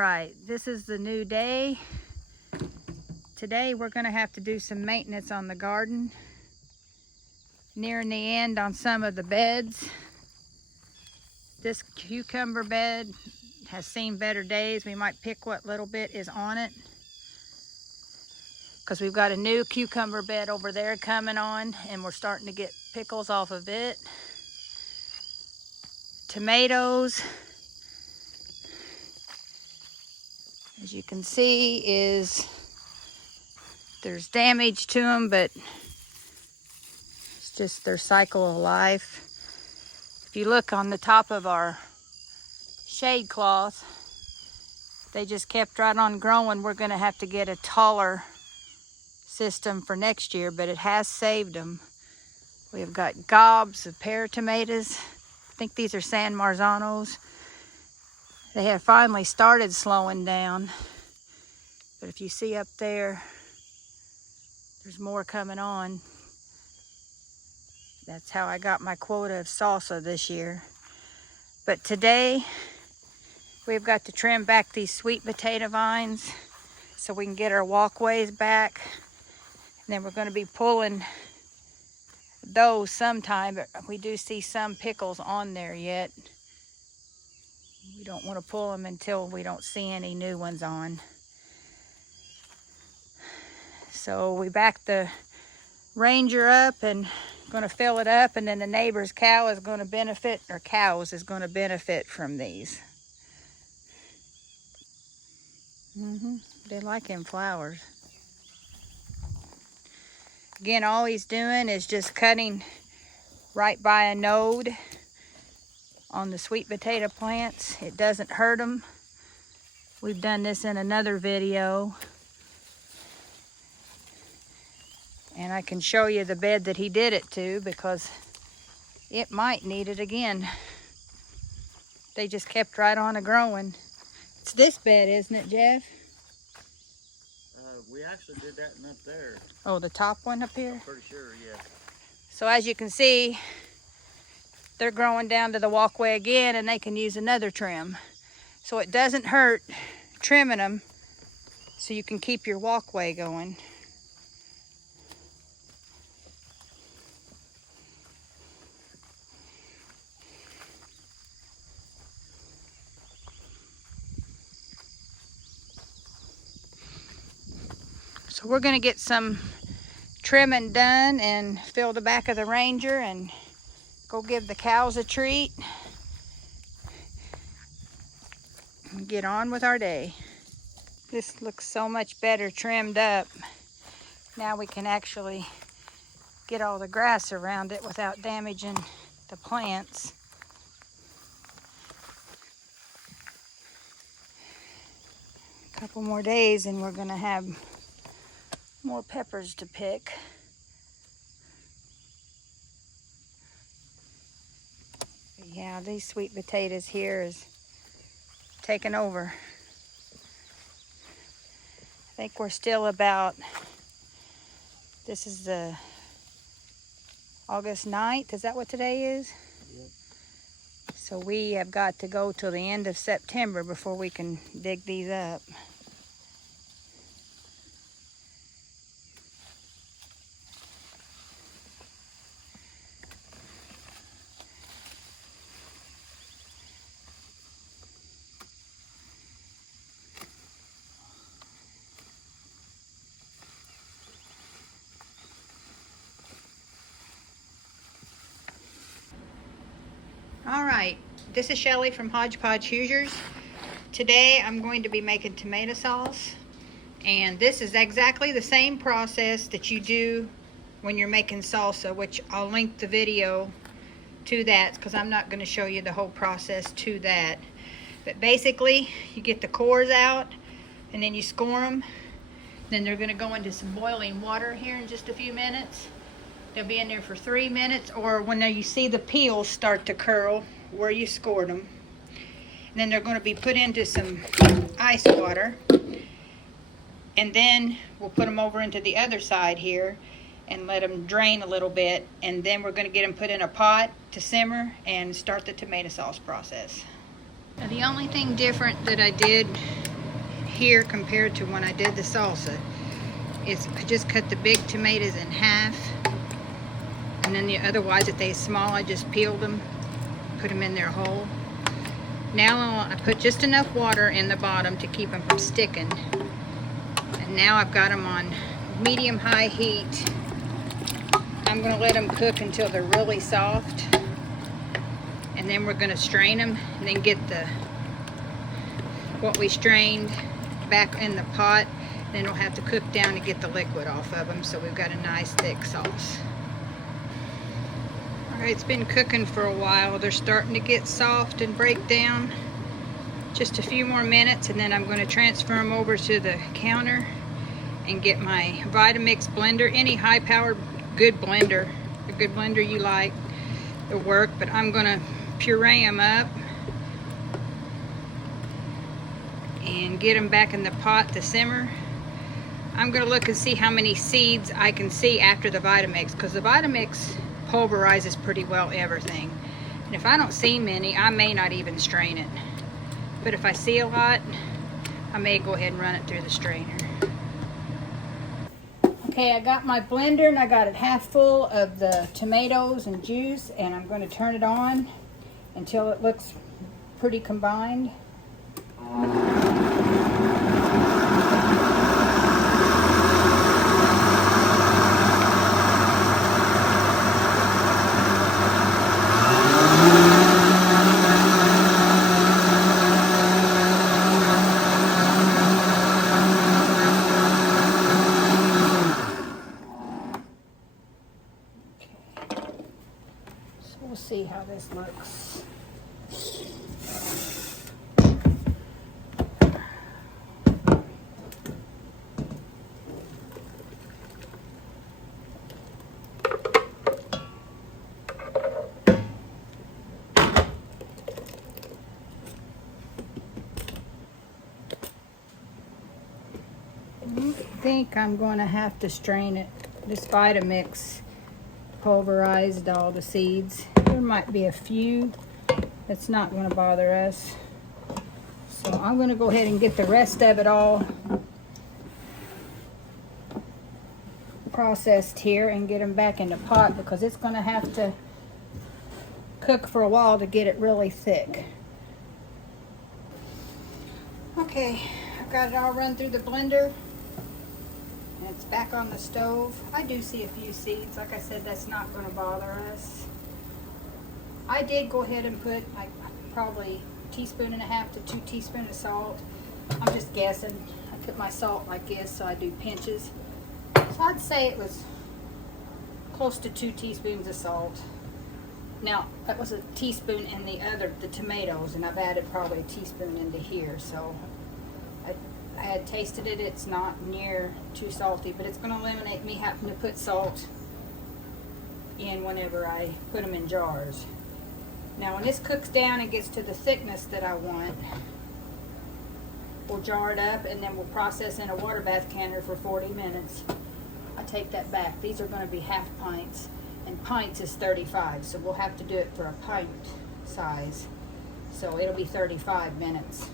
right, this is the new day. Today we're going to have to do some maintenance on the garden. Nearing the end on some of the beds. This cucumber bed has seen better days. We might pick what little bit is on it, because we've got a new cucumber bed over there coming on and we're starting to get pickles off of it. Tomatoes, as you can see, there's damage to them, but it's just their cycle of life. If you look on the top of our shade cloth, they just kept right on growing. We're going to have to get a taller system for next year, but it has saved them. We've got gobs of pear tomatoes. I think these are San Marzanos. They have finally started slowing down, but if you see up there, there's more coming on. That's how I got my quota of salsa this year. But today, we've got to trim back these sweet potato vines so we can get our walkways back. And then we're going to be pulling those sometime, but we do see some pickles on there yet. We don't want to pull them until we don't see any new ones on. So we backed the Ranger up and going to fill it up, and then the neighbor's cow is going to benefit, or cows is going to benefit from these. They like them flowers. Again, all he's doing is just cutting right by a node on the sweet potato plants. It doesn't hurt them. We've done this in another video. And I can show you the bed that he did it to, because it might need it again. They just kept right on growing. It's this bed, isn't it, Jeff? We actually did that one up there. Oh, the top one up here? I'm pretty sure, yeah. So as you can see, they're growing down to the walkway again, and they can use another trim. So it doesn't hurt trimming them so you can keep your walkway going. So we're going to get some trimming done and fill the back of the Ranger and go give the cows a treat and get on with our day. This looks so much better trimmed up. Now we can actually get all the grass around it without damaging the plants. A couple more days and we're going to have more peppers to pick. But yeah, these sweet potatoes here is taking over. I think we're still about, this is the August 9th, is that what today is? Yep. So we have got to go till the end of September before we can dig these up. All right, this is Shelly from Hodgepodge Hoosiers. Today I'm going to be making tomato sauce, and this is exactly the same process that you do when you're making salsa, which I'll link the video to that because I'm not going to show you the whole process to that. But basically, you get the cores out and then you score them. Then they're going to go into some boiling water here in just a few minutes. They'll be in there for 3 minutes, or when you see the peels start to curl where you scored them. And then they're going to be put into some ice water. And then we'll put them over into the other side here and let them drain a little bit. And then we're going to get them put in a pot to simmer and start the tomato sauce process. Now, the only thing different that I did here compared to when I did the salsa is I just cut the big tomatoes in half, and then otherwise if they're small I just peeled them, put them in their whole. Now I put just enough water in the bottom to keep them from sticking, and now I've got them on medium-high heat. I'm going to let them cook until they're really soft, and then we're going to strain them and then get what we strained back in the pot. Then we'll have to cook down to get the liquid off of them, so we've got a nice thick sauce. Alright, it's been cooking for a while. They're starting to get soft and break down. Just a few more minutes, and then I'm going to transfer them over to the counter and get my Vitamix blender. Any high-powered good blender, a good blender you like, it'll work, but I'm gonna puree them up and get them back in the pot to simmer. I'm gonna look and see how many seeds I can see after the Vitamix, because the Vitamix pulverizes pretty well everything, and if I don't see many I may not even strain it, but if I see a lot I may go ahead and run it through the strainer. Okay, I got my blender and I got it half full of the tomatoes and juice, and I'm going to turn it on until it looks pretty combined. We'll see how this looks. I think I'm going to have to strain it. This Vitamix pulverized all the seeds. There might be a few. That's not going to bother us. So I'm going to go ahead and get the rest of it all processed here and get them back in the pot, because it's going to have to cook for a while to get it really thick. Okay, I've got it all run through the blender. And it's back on the stove. I do see a few seeds. Like I said, that's not going to bother us. I did go ahead and put like probably 1.5 teaspoons to 2 teaspoons of salt. I'm just guessing. I put my salt like this, so I do pinches. So I'd say it was close to 2 teaspoons of salt. Now, that was a teaspoon in the tomatoes, and I've added probably 1 teaspoon into here. So I had tasted it. It's not near too salty, but it's going to eliminate me having to put salt in whenever I put them in jars. Now when this cooks down and gets to the thickness that I want, we'll jar it up and then we'll process in a water bath canner for 40 minutes. I take that back. These are going to be half pints, and pints is 35, so we'll have to do it for a pint size. So it'll be 35 minutes.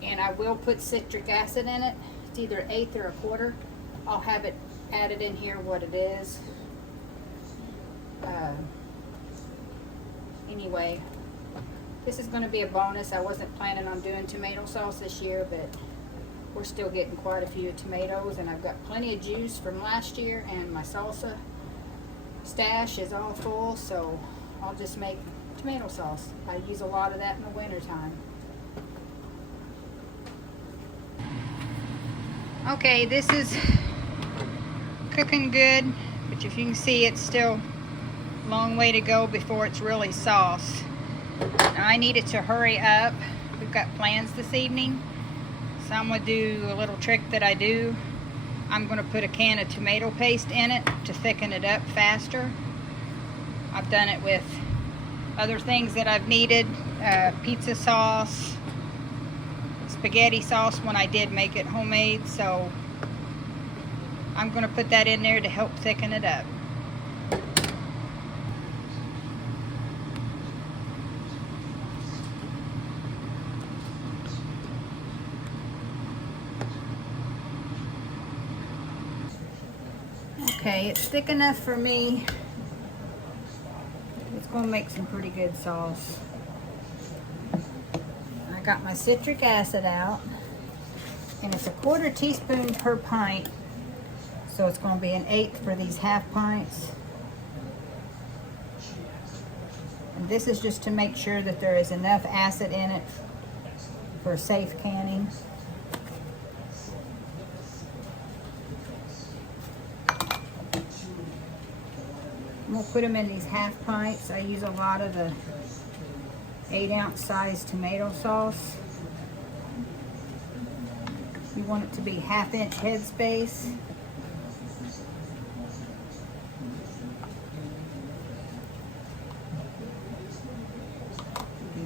And I will put citric acid in it. It's either 1/8 or 1/4. I'll have it added in here what it is. Anyway, this is going to be a bonus. I wasn't planning on doing tomato sauce this year, but we're still getting quite a few tomatoes, and I've got plenty of juice from last year, and my salsa stash is all full, so I'll just make tomato sauce. I use a lot of that in the winter time. Okay, this is cooking good, but if you can see, it's still a long way to go before it's really sauce. Now I needed to hurry up. We've got plans this evening, so I'm going to do a little trick that I do. I'm going to put a can of tomato paste in it to thicken it up faster. I've done it with other things that I've needed, pizza sauce, spaghetti sauce when I did make it homemade, so I'm going to put that in there to help thicken it up. Okay, it's thick enough for me. It's gonna make some pretty good sauce. I got my citric acid out, and it's a 1/4 teaspoon per pint, so it's gonna be an 1/8 for these half pints. And this is just to make sure that there is enough acid in it for safe canning. I'm gonna put them in these half pints. I use a lot of the 8-ounce size tomato sauce. You want it to be 1/2 inch headspace.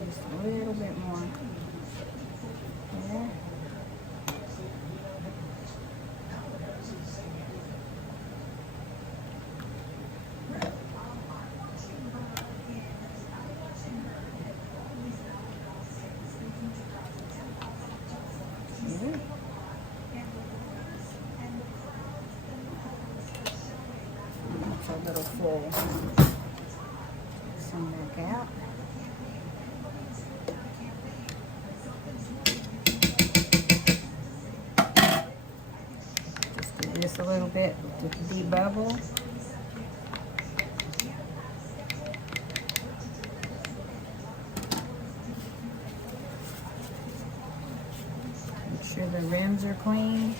Just a little bit more. There. It's a little full. Some back out. Just do this a little bit to debubble. Make sure the rims are clean.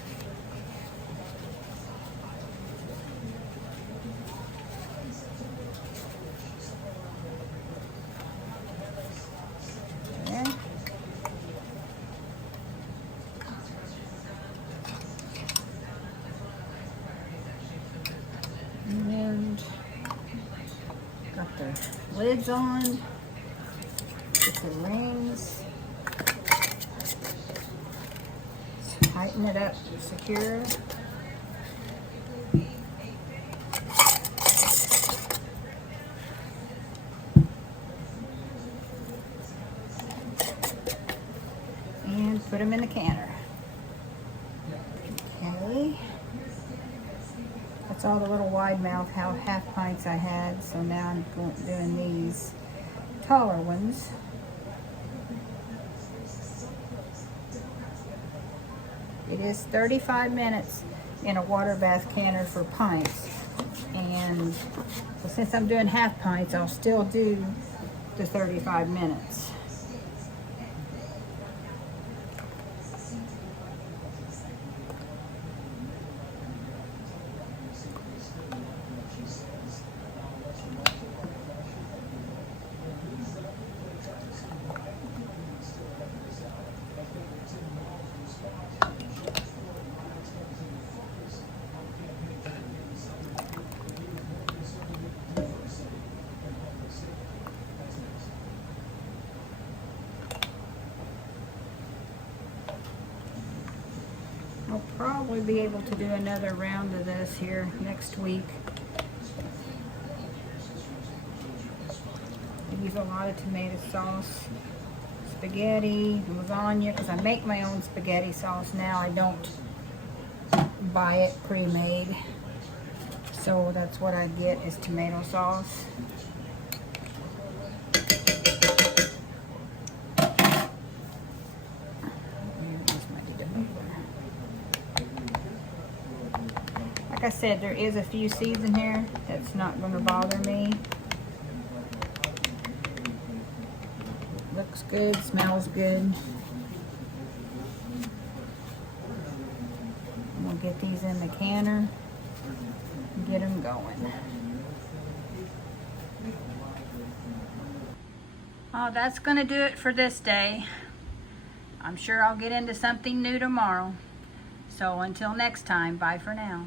And got the lids on, get the rings, tighten it up secure. And put them in the canner. Okay. That's all the little wide mouth half pints I had, so now I'm doing these taller ones. It is 35 minutes in a water bath canner for pints, and so since I'm doing half pints, I'll still do the 35 minutes. I'll probably be able to do another round of this here next week. I use a lot of tomato sauce, spaghetti, lasagna, because I make my own spaghetti sauce now. I don't buy it pre-made. So that's what I get is tomato sauce. Like I said, there is a few seeds in here. That's not going to bother me. Looks good, smells good. I'm going to get these in the canner and get them going. Oh, that's going to do it for this day. I'm sure I'll get into something new tomorrow. So until next time, bye for now.